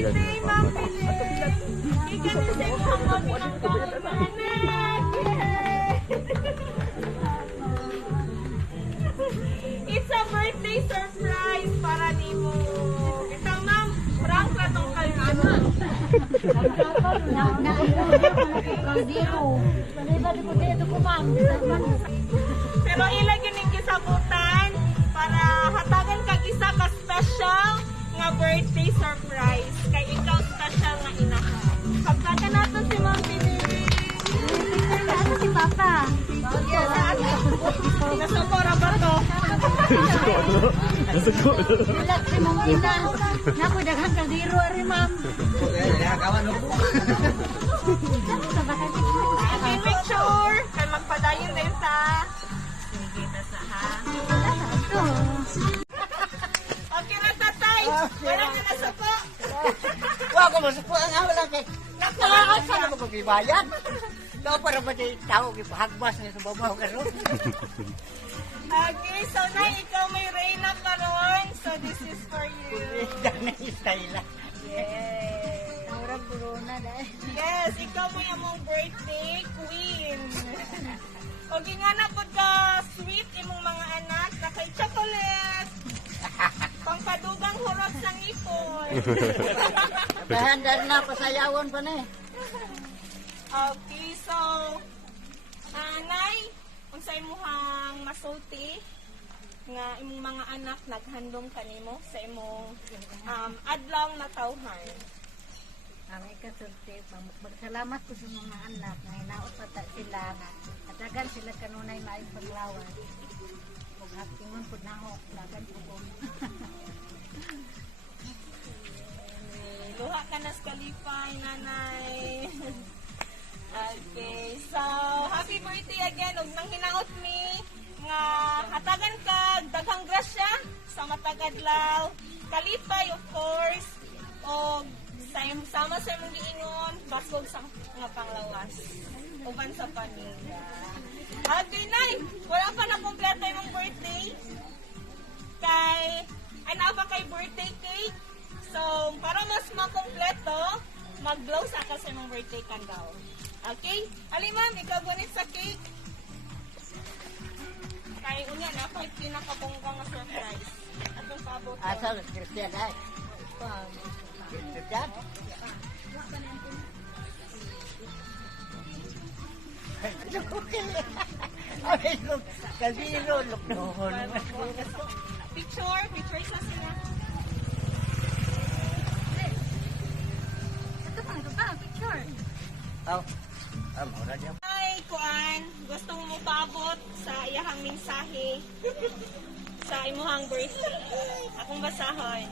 birthday, Ma'am Pilit. Ika na sa imong mga pinangkaon. It's a birthday surprise para nimo. Ito, ma'am, prank na tong kalma. Pero ilag yun yung gisabutan para hatagan kag isa ka special nga birthday surprise. Kay ikaw special nga inaha. Hagdagan natin si Ma'am Piling. Ano si Papa? Nasukura ba to? Ilag si mong ina. Naku, daghang kaldiro ari, ma'am. Okay, make sure. Kay magpadayon din sa... Sige na sa ha. Okay na, tatay. Wala na nasuko. Wah, kung masuko ang wala kay. Nakakaaw sa na magbibayad. Daw para ba di tao gipahagbas ni sa babaw karon. Okay, so na ikaw may Reyna karon. So this is for you. Dami style. Yes. Murag corona dahil. Yes, ikaw mo yung mong birthday queen. Okay nga na po ka sweet imong mga anak na kay chocolate. Pangpadugang hurot sa ngipon. Dahan-dahan na pasayawon pa ni. Okay, so Nay, unsay imong masulti nga imong mga anak naghandom kanimo sa imong adlaw na tawhan. Amay kasulti, magsalamat ko sa mga anak na hinaot pata sila na katagan sila kanunay maayong paglawan. Kung hakimon po na ako, lagan po ko. Luha ka na sa kalipay, nanay. Okay, so happy birthday again. Ug nang hinaot mi nga hatagan ka daghang grasya sa matag adlaw. Kalipay of course. Og sama sa imong giingon, basog sa nga panglawas. Uban sa pamilya. Okay, nay. Wala pa na kompleto imong birthday. Kay ana pa kay birthday cake. So, para mas makompleto, mag-glow sa ka sa imong birthday candle. Okay? Ali ma'am, ikaw gunit sa cake. Kaya unya na pa pinakabonggang nga surprise. Atong paabot. Asal Christian ay. Christian. Ay, look, kasino, look doon. Picture sa sila. Ito pa, picture. Oh, mura niya. Ay, kuan, gustong mo paabot sa iyahang mensahe sa imuhang birthday. Akong basahon.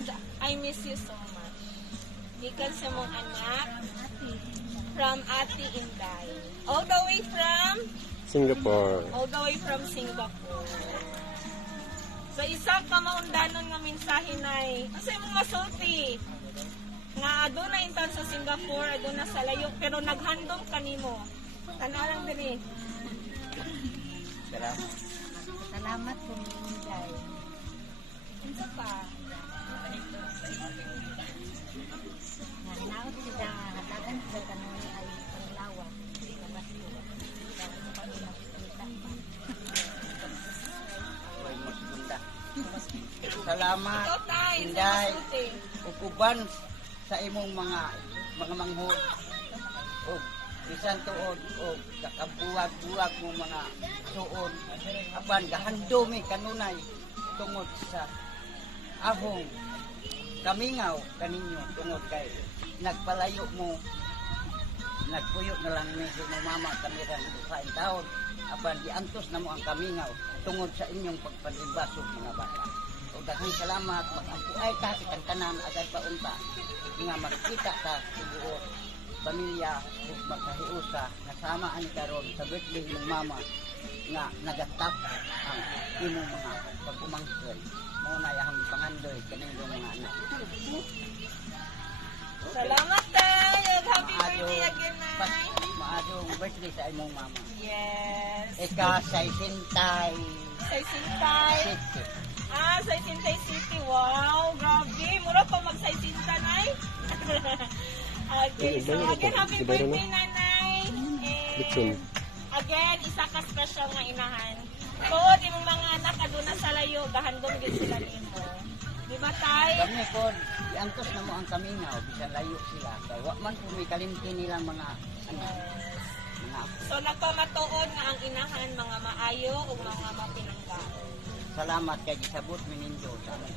And I miss you so much. Gikan sa mong anak from Ate Inday. All the way from Singapore. Singapore. So isa ka maundanon nga mensahe nay. Kasi mong masulti nga aduna intan sa Singapore, aduna sa layo, pero naghandom kanimo. Tanalang diri. Salamat. Salamat po Inday. Unsa pa? Nga hinaot sila nga hatagan sila kanunay ay panglawas. Labas ko. Dahil sa kami nakikita pa. Ay, mas ganda. Salamat, Ikaw tay, sa Inday. masulti. Uban sa imong mga manghod. O bisan tuod o kabuwag-buwag mo mga suod. Aban gahandumi kanunay tungod sa ahong kamingaw kaninyo tungod kay nagpalayo mo, nagpuyo na lang ni mama kami rin duhain taon. Aban diantos na mo ang kamingaw tungod sa inyong pagpanibasog mga bata. O daghang salamat, mag-ampuay ta kitang tanan agad paunta nga makita ka siguro pamilya ug magkahiusa nasama ani karon sa birthday ng mama nga nagatap ang imong mga pagumangkon mo na yahang pangandoy kaning mga anak. Salamat tay. Ug happy Maadong birthday again nay. maadong birthday sa imong mama. Yes. Ika sa sintay Sa Sintay. City. Sa Sintay City. Wow, grabe. Mura pa mag-Sintay, nay. Okay, so again, happy birthday, nanay. Litson. Again, isa ka special nga inahan. Tuod, imong mga anak, aduna sa layo, gahandom din sila nimo. Di ba, tay? Kami ko iantos na mo ang kamingaw bisan layo sila kay wa man po may kalimti nilang mga anak. Mga apo. So, nagpamatuod nga ang inahan, mga maayo o mga mapinanggaon. Salamat kay gisabot mi ninyo sa among